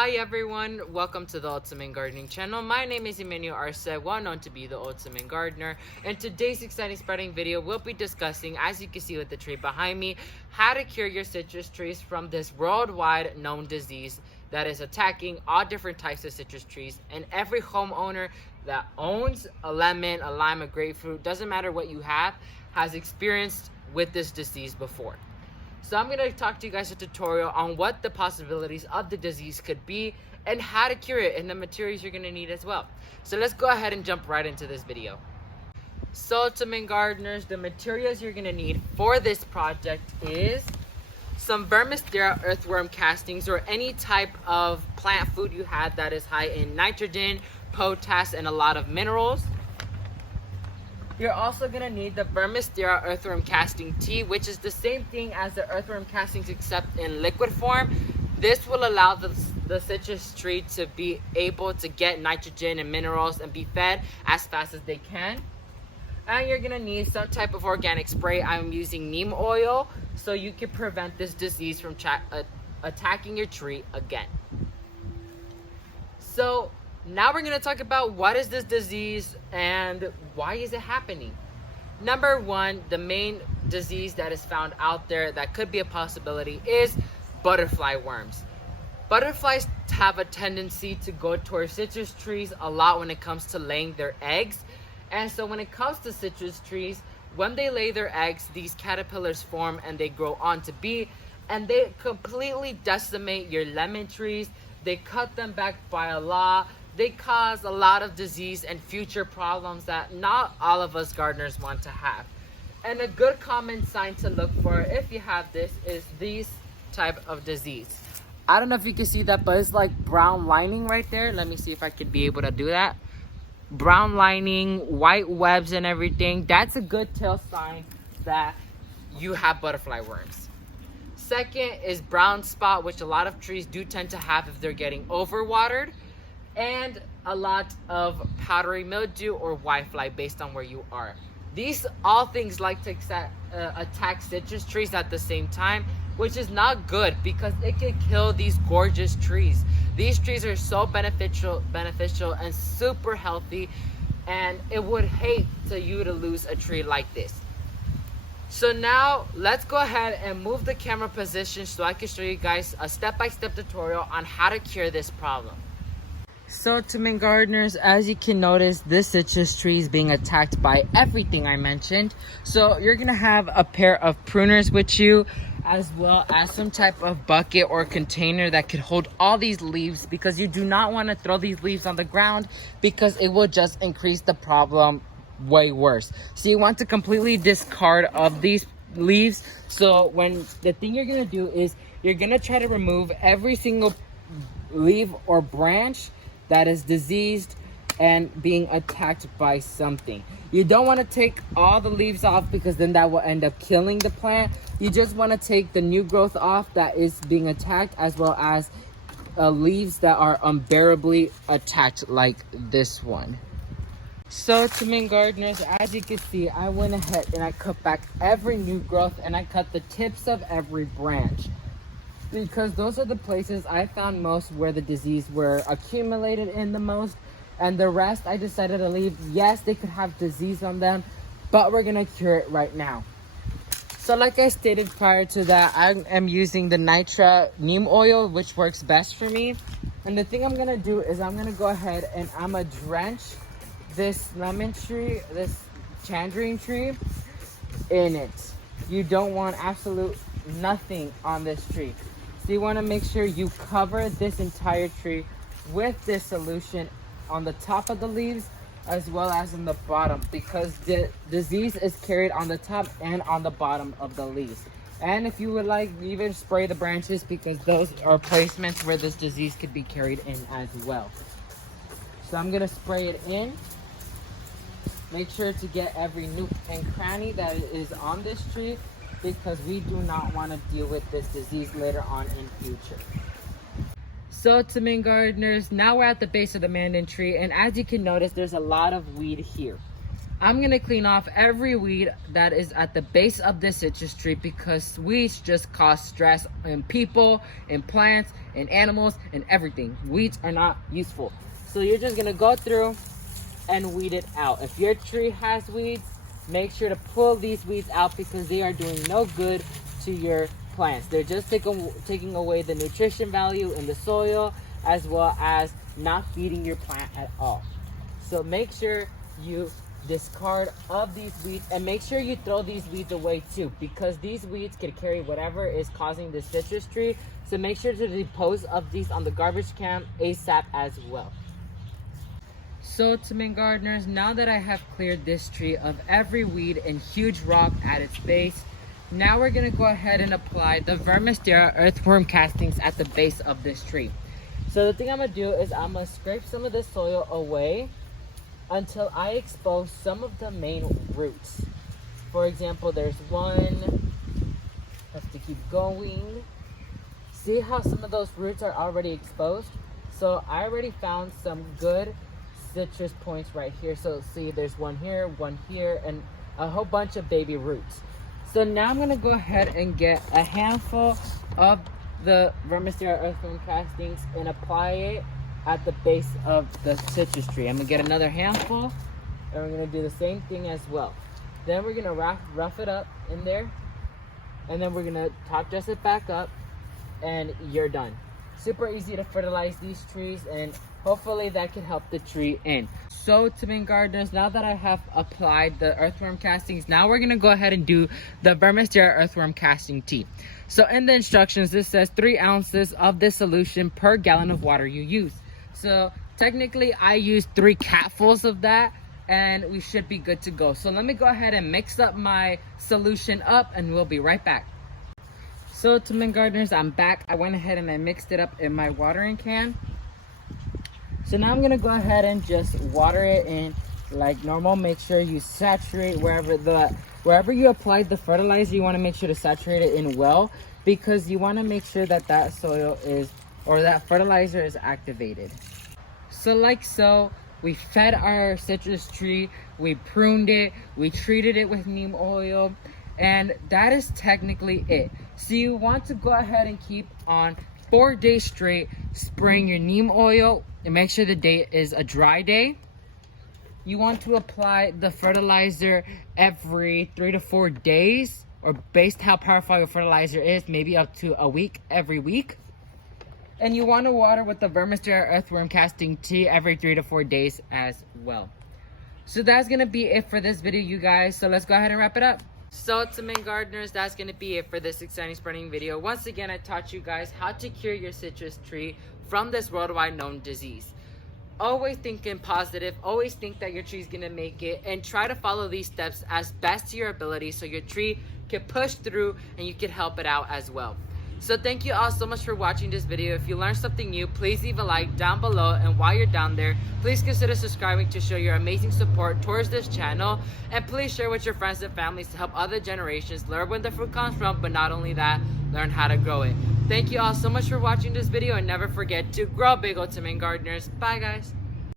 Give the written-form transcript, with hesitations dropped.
Hi everyone, welcome to the Ultimate Gardening channel. My name is Emmanuel Arce, well known to be the Ultimate Gardener. In today's exciting spreading video, we'll be discussing, as you can see with the tree behind me, how to cure your citrus trees from this worldwide known disease that is attacking all different types of citrus trees. And every homeowner that owns a lemon, a lime, a grapefruit, doesn't matter what you have, has experienced with this disease before. So I'm going to talk to you guys a tutorial on what the possibilities of the disease could be and how to cure it and the materials you're going to need as well. So let's go ahead and jump right into this video. So Ultimate Gardeners, the materials you're going to need for this project is some Vermisterra earthworm castings or any type of plant food you have that is high in nitrogen, potash, and a lot of minerals. You're also going to need the Vermisterra earthworm casting tea, which is the same thing as the earthworm castings except in liquid form. This will allow the citrus tree to be able to get nitrogen and minerals and be fed as fast as they can. And you're going to need some type of organic spray. I'm using neem oil so you can prevent this disease from attacking your tree again. So now we're going to talk about what is this disease and why is it happening. Number one, the main disease that is found out there that could be a possibility is butterfly worms. Butterflies have a tendency to go towards citrus trees a lot when it comes to laying their eggs. And so when it comes to citrus trees, when they lay their eggs, these caterpillars form and they grow on to be, and they completely decimate your lemon trees. They cut them back by a lot. They cause a lot of disease and future problems that not all of us gardeners want to have. And a good common sign to look for if you have this is these type of disease. I don't know if you can see that, but it's like brown lining right there. Let me see if I could be able to do that. Brown lining, white webs and everything. That's a good tell sign that you have butterfly worms. Second is brown spot, which a lot of trees do tend to have if they're getting overwatered. And a lot of powdery mildew or whitefly based on where you are. These all things like to attack citrus trees at the same time, which is not good because it can kill these gorgeous trees. These trees are so beneficial and super healthy, and it would hate you to lose a tree like this. So now let's go ahead and move the camera position so I can show you guys a step-by-step tutorial on how to cure this problem. So Ultimate Gardeners, as you can notice, this citrus tree is being attacked by everything I mentioned. So you're going to have a pair of pruners with you, as well as some type of bucket or container that could hold all these leaves, because you do not want to throw these leaves on the ground because it will just increase the problem way worse. So you want to completely discard of these leaves. So when the thing you're going to do is you're going to try to remove every single leaf or branch that is diseased and being attacked by something. You don't want to take all the leaves off because then that will end up killing the plant. You just want to take the new growth off that is being attacked, as well as leaves that are unbearably attacked like this one. So Ultimate Gardeners, as you can see, I went ahead and I cut back every new growth and I cut the tips of every branch, because those are the places I found most where the disease were accumulated in the most, and the rest I decided to leave. Yes, they could have disease on them, but we're gonna cure it right now. So like I stated prior to that, I am using the Nitra neem oil, which works best for me. And the thing I'm gonna do is I'm gonna go ahead and I'm gonna drench this lemon tree, this tangerine tree, in it. You don't want absolute nothing on this tree. So you want to make sure you cover this entire tree with this solution on the top of the leaves as well as in the bottom, because the disease is carried on the top and on the bottom of the leaves. And if you would like, even spray the branches, because those are placements where this disease could be carried in as well. So I'm going to spray it in. Make sure to get every nook and cranny that is on this tree, because we do not want to deal with this disease later on in future. So Ultimate Gardeners, now we're at the base of the mandan tree, and as you can notice, there's a lot of weed here. I'm gonna clean off every weed that is at the base of the citrus tree, because weeds just cause stress in people, in plants, in animals, and everything. Weeds are not useful. So you're just gonna go through and weed it out. If your tree has weeds, make sure to pull these weeds out, because they are doing no good to your plants. They're just taking away the nutrition value in the soil, as well as not feeding your plant at all. So make sure you discard of these weeds, and make sure you throw these weeds away too, because these weeds can carry whatever is causing the citrus tree. So make sure to dispose of these on the garbage can ASAP as well. So to my gardeners, now that I have cleared this tree of every weed and huge rock at its base, now we're gonna go ahead and apply the Vermisterra earthworm castings at the base of this tree. So the thing I'm gonna do is I'm gonna scrape some of the soil away until I expose some of the main roots. For example, there's one. Have to keep going. See how some of those roots are already exposed? So I already found some good citrus points right here. So see, there's one here, and a whole bunch of baby roots. So now I'm gonna go ahead and get a handful of the Vermisterra earthworm castings and apply it at the base of the citrus tree. I'm gonna get another handful, and we're gonna do the same thing as well. Then we're gonna rough it up in there, and then we're gonna top dress it back up, and you're done. Super easy to fertilize these trees, and hopefully that can help the tree in. So to my gardeners, now that I have applied the earthworm castings, now we're gonna go ahead and do the Vermisterra earthworm casting tea. So in the instructions, this says 3 ounces of this solution per gallon of water you use. So technically I used 3 capfuls of that, and we should be good to go. So let me go ahead and mix up my solution up, and we'll be right back. So to my gardeners, I'm back. I went ahead and I mixed it up in my watering can. So now I'm gonna go ahead and just water it in like normal. Make sure you saturate wherever you applied the fertilizer. You want to make sure to saturate it in well, because you want to make sure that that soil is, or that fertilizer is activated. So like so, we fed our citrus tree, we pruned it, we treated it with neem oil, and that is technically it. So you want to go ahead and keep on 4 days straight spraying your neem oil, and make sure the day is a dry day. You want to apply the fertilizer every 3 to 4 days, or based how powerful your fertilizer is, maybe up to a week every week. And you want to water with the Vermisterra earthworm casting tea every 3 to 4 days as well. So that's gonna be it for this video, you guys. So let's go ahead and wrap it up. So to my gardeners, that's gonna be it for this exciting spreading video. Once again, I taught you guys how to cure your citrus tree from this worldwide known disease. Always thinking positive, always think that your tree is gonna make it, and try to follow these steps as best to your ability so your tree can push through and you can help it out as well. So thank you all so much for watching this video. If you learned something new, please leave a like down below, and while you're down there, please consider subscribing to show your amazing support towards this channel, and please share with your friends and families to help other generations learn where the fruit comes from, but not only that, learn how to grow it. Thank you all so much for watching this video, and never forget to grow big, ultimate gardeners. Bye guys.